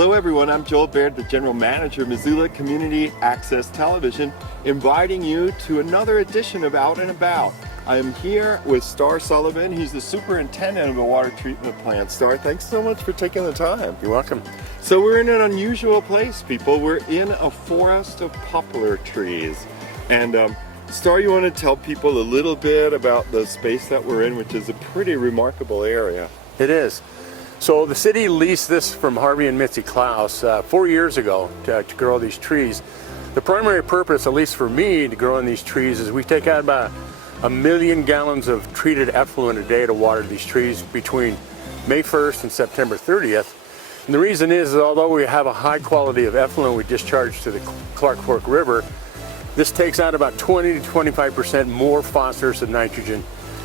Hello everyone, I'm Joel Baird, the General Manager of Missoula Community Access Television, inviting you to another edition of Out and About. I am here with Star Sullivan. He's the superintendent of the water treatment plant. Star, thanks so much for taking the time. You're welcome. So we're in an unusual place, people. We're in a forest of poplar trees. And Star, you want to tell people a little bit about the space that we're in, which is a pretty remarkable area. It is. So the city leased this from Harvey and Mitzi Klaus 4 years ago to grow these trees. The primary purpose, at least for me, to grow in these trees is we take out about 1 million gallons of treated effluent a day to water these trees between May 1st and September 30th. And the reason is although we have a high quality of effluent we discharge to the Clark Fork River, this takes out about 20 to 25% more phosphorus and nitrogen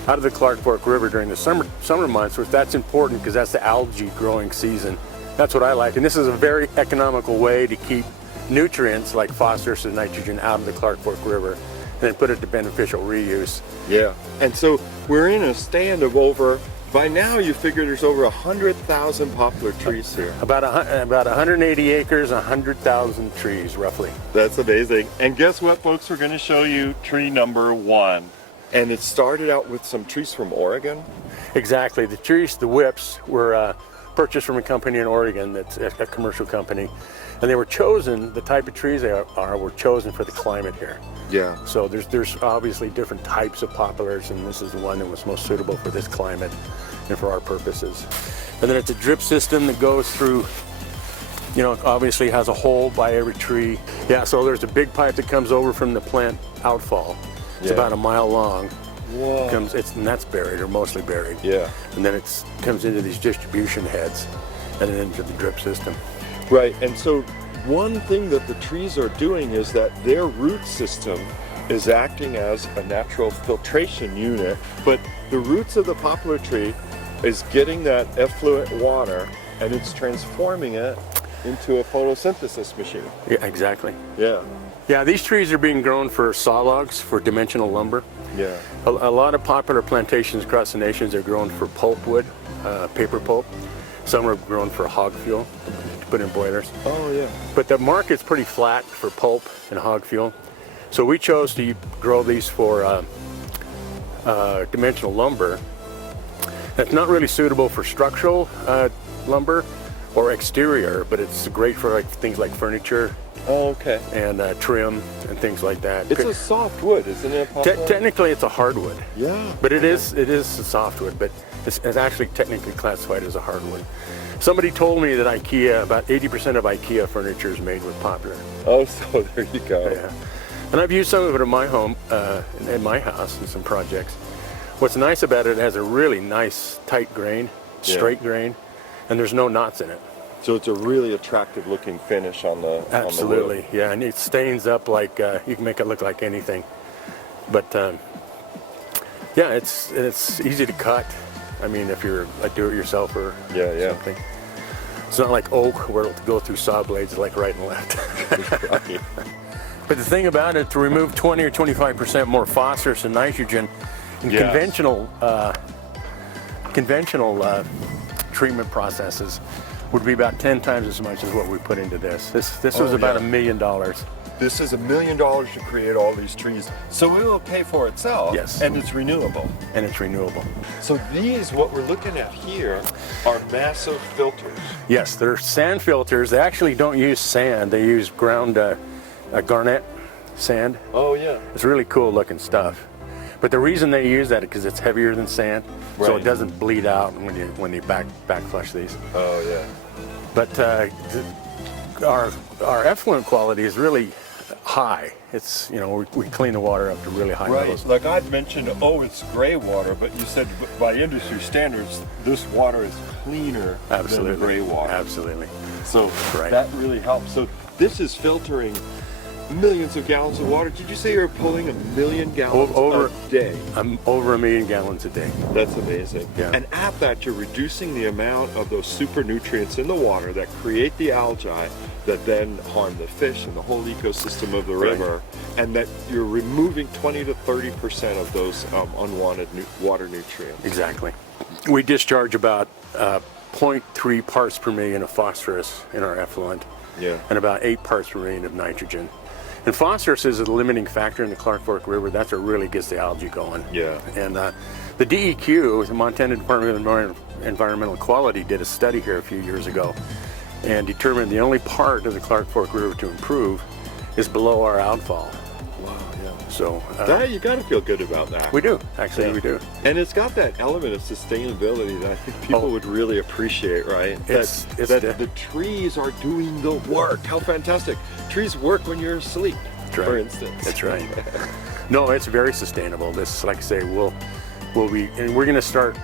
out of the Clark Fork River during the summer months, which that's important because that's the algae growing season. That's what I like. And this is a very economical way to keep nutrients like phosphorus and nitrogen out of the Clark Fork River and then put it to beneficial reuse. Yeah, and so we're in a stand of over, by now you figure there's over 100,000 poplar trees here. About 180 acres, 100,000 trees roughly. That's amazing. And guess what, folks? We're going to show you tree number 1. And it started out with some trees from Oregon? Exactly. The trees, the whips, were purchased from a company in Oregon that's a commercial company. And they were chosen, the type of trees they are were chosen for the climate here. Yeah. So there's obviously different types of poplars, and this is the one that was most suitable for this climate and for our purposes. And then it's a drip system that goes through, you know, obviously has a hole by every tree. Yeah, so there's a big pipe that comes over from the plant outfall. It's about a mile long. Whoa. And that's buried, or mostly buried. Yeah. And then it comes into these distribution heads and then into the drip system. Right, and so one thing that the trees are doing is that their root system is acting as a natural filtration unit, but the roots of the poplar tree is getting that effluent water and it's transforming it into a photosynthesis machine. Yeah, exactly. Yeah. Yeah, these trees are being grown for saw logs, for dimensional lumber. Yeah. A lot of popular plantations across the nations are grown for pulpwood, paper pulp. Some are grown for hog fuel to put in boilers. Oh, yeah. But the market's pretty flat for pulp and hog fuel. So we chose to grow these for dimensional lumber. That's not really suitable for structural lumber or exterior, but it's great for things like furniture. Oh, okay. And trim and things like that. It's a soft wood, isn't it? Technically, it's a hardwood. Yeah. But it is a softwood, but it's actually technically classified as a hardwood. Somebody told me that about 80% of IKEA furniture is made with poplar. Oh, so there you go. Yeah. And I've used some of it in my home, in my house, in some projects. What's nice about it has a really nice, tight grain, straight grain, and there's no knots in it. So it's a really attractive looking finish on the Absolutely, on the wood. Yeah, and it stains up like, you can make it look like anything. But yeah, it's easy to cut. I mean, if you're a do-it-yourselfer or something. It's not like oak where it'll go through saw blades like right and left. Right. But the thing about it, to remove 20 or 25% more phosphorus and nitrogen in conventional treatment processes would be about 10 times as much as what we put into this. This was about $1 million. This is $1 million to create all these trees. So it will pay for itself. Yes. And it's renewable. And it's renewable. So these, what we're looking at here, are massive filters. Yes, they're sand filters. They actually don't use sand. They use ground garnet sand. Oh, yeah. It's really cool looking stuff. But the reason they use that is because it's heavier than sand, so it doesn't bleed out when you back flush these. Oh, yeah. But our effluent quality is really high. It's, you know, we clean the water up to really high levels. Like I'd mentioned, it's gray water, but you said by industry standards, this water is cleaner than the gray water. Absolutely. So that really helps. So this is filtering millions of gallons of water. Did you say you're pulling 1 million gallons a day? Over 1 million gallons a day. That's amazing. Yeah. And at that, you're reducing the amount of those super nutrients in the water that create the algae that then harm the fish and the whole ecosystem of the river, and that you're removing 20 to 30% of those unwanted water nutrients. Exactly. We discharge about 0.3 parts per million of phosphorus in our effluent, Yeah. and about 8 parts per million of nitrogen. And phosphorus is a limiting factor in the Clark Fork River. That's what really gets the algae going. Yeah. And the DEQ, the Montana Department of Environmental Quality, did a study here a few years ago and determined the only part of the Clark Fork River to improve is below our outfall. Wow, yeah. So That, you got to feel good about that. we do, actually, Yeah. we do. And it's got that element of sustainability that I think people would really appreciate, right? It's that the trees are doing the work. How fantastic. Trees work when you're asleep, That's right. for instance. That's right. No, it's very sustainable. This, like I say, we'll be, and we're going to start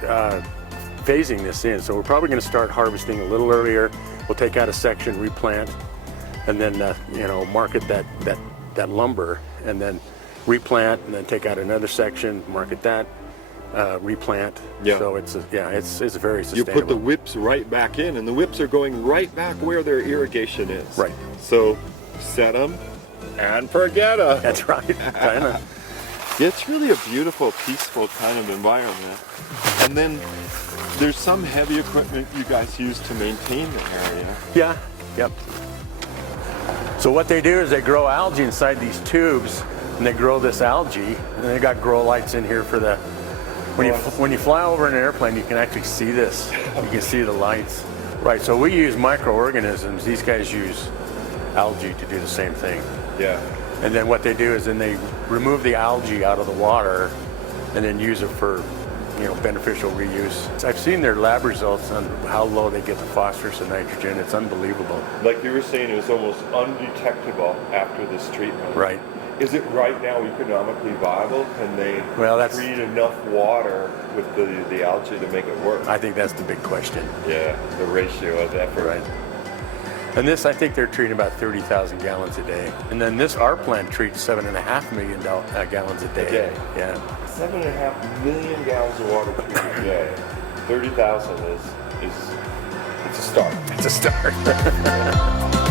phasing this in. So we're probably going to start harvesting a little earlier. We'll take out a section, replant, and then market that lumber, and then replant, and then take out another section, market that, replant. Yeah. So it's very You sustainable. put the whips right back in, and the whips are going right back where their irrigation is. Right. So set them and forget them. That's right. Kinda. It's really a beautiful, peaceful kind of environment. And then there's some heavy equipment you guys use to maintain the area. Yeah. Yep. So what they do is they grow algae inside these tubes, and they grow this algae, and they got grow lights in here for the. When you fly over in an airplane, you can actually see this. You can see the lights. Right. So we use microorganisms. These guys use algae to do the same thing. Yeah. And then what they do is then they remove the algae out of the water, and then use it for, beneficial reuse. I've seen their lab results on how low they get the phosphorus and nitrogen. It's unbelievable. Like you were saying, it was almost undetectable after this treatment. Right. Is it right now economically viable? Can they treat enough water with the algae to make it work? I think that's the big question. Yeah, the ratio of effort. Right. And this, I think they're treating about 30,000 gallons a day. And then our plant treats 7.5 million gallons a day. A day. Yeah. 7.5 million gallons of water treated a day. 30,000 is it's a start. It's a start.